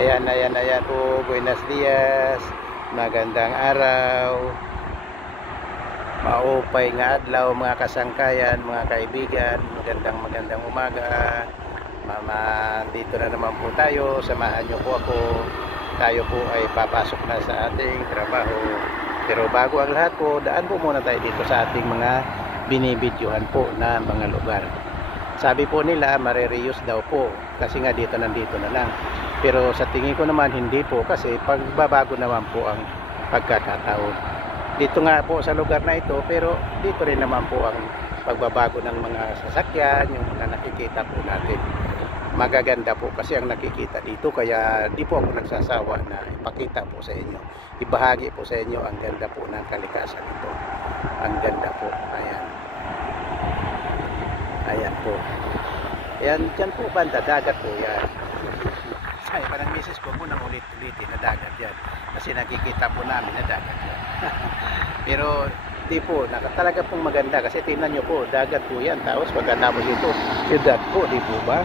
Ayan po, buenos dias, magandang araw, maupay nga adlaw mga kasangkayan, mga kaibigan, magandang umaga. Dito na naman po tayo, samahan nyo po ako. Tayo po ay papasok na sa ating trabaho. Pero bago ang lahat po, daan po muna tayo dito sa ating mga binibidyohan po na mga lugar. Sabi po nila mare-reuse daw po kasi nga nandito na lang. Pero sa tingin ko naman hindi po, kasi pagbabago naman po ang pagkakataon. Dito nga po sa lugar na ito, pero dito rin naman po ang pagbabago ng mga sasakyan, yung mga nakikita po natin. Magaganda po kasi ang nakikita dito, kaya di po ako nagsasawa na ipakita po sa inyo. Ibahagi po sa inyo ang ganda po ng kalikasan ito. Ang ganda po. Ayan po. Ayan, dyan po banda, dagat po yan. Ay, parang misis ko po nang ulit-ulitin na dagat yan. Kasi nakikita po namin na dagat yan. Pero di po, talaga pong maganda. Kasi tingnan nyo po, dagat po yan. Tapos pagkatapos ito, syudad po, di po ba?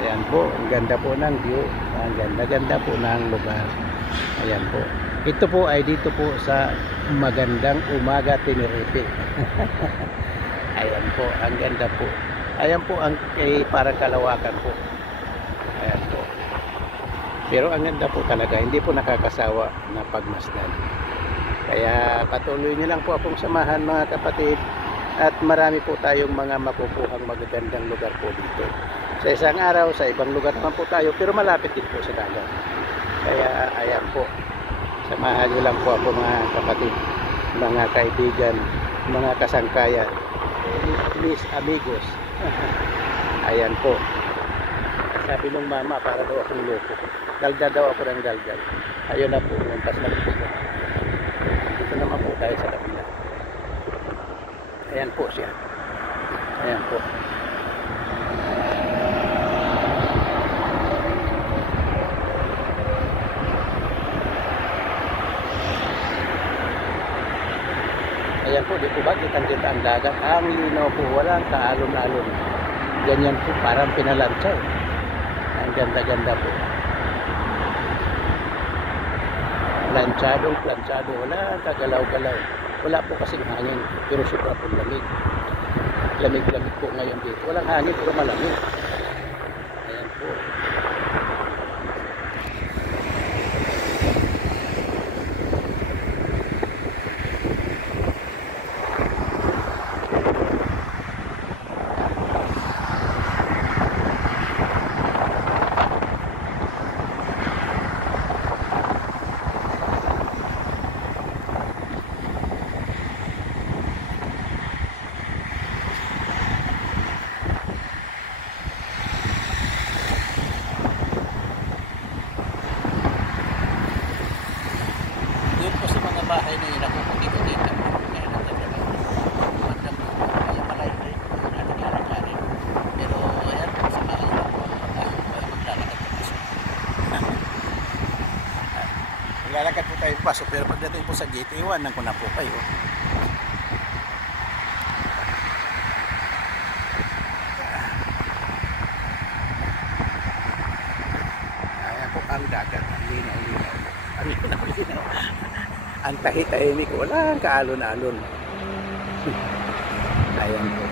Ayan po, ang ganda po ng view. Ang ganda po ng lugar. Ayan po. Ito po ay dito po sa Magandang Umaga, Tenerife. Ayan po, ang ganda po. Ayan po ang parang kalawakan po. Ayan po. Pero ang ganda po talaga, hindi po nakakasawa na pagmasdan. Kaya patuloy niyo lang po akong samahan mga kapatid, at marami po tayong mga makukuhang magagandang lugar po dito. Sa isang araw, sa ibang lugar naman po tayo, pero malapit din po sa dagat. Kaya ayan po, samahan niyo lang po ako mga kapatid, mga kaibigan, mga kasangkayan, mis amigos. Ayan po. Sabi nung mama, para daw akong loko. Dalda daw ako ng daldal. Ayun na po, muntas na po. Dito naman po tayo sa kabila. Ayan po siya. Ayan po. Ayan po, di po ba kitang-kita ang dagat? Ang linaw po, walang kaalon-alon. Ganyan po, parang pinalansay. Ang ganda-ganda po. Planchado, wala kagalaw-galaw. Wala po kasing hangin, pero sobra po lamig. Lamig-lamig po ngayon dito. Walang hangin, pero malamig. Ayan po. Bahay na yun ako dito kaya nagtatrabaho kaya malay rin ating lalakarin, pero ayan po sa bahay na po maglalakad po pasok. Maglalakad po tayo pasok, pero pagdating po sa gate, iwanan ko na po kayo. Ayan po ang dagat, ang linaw. Ang tahitahimik, walang kaalon-alon. Ayan po.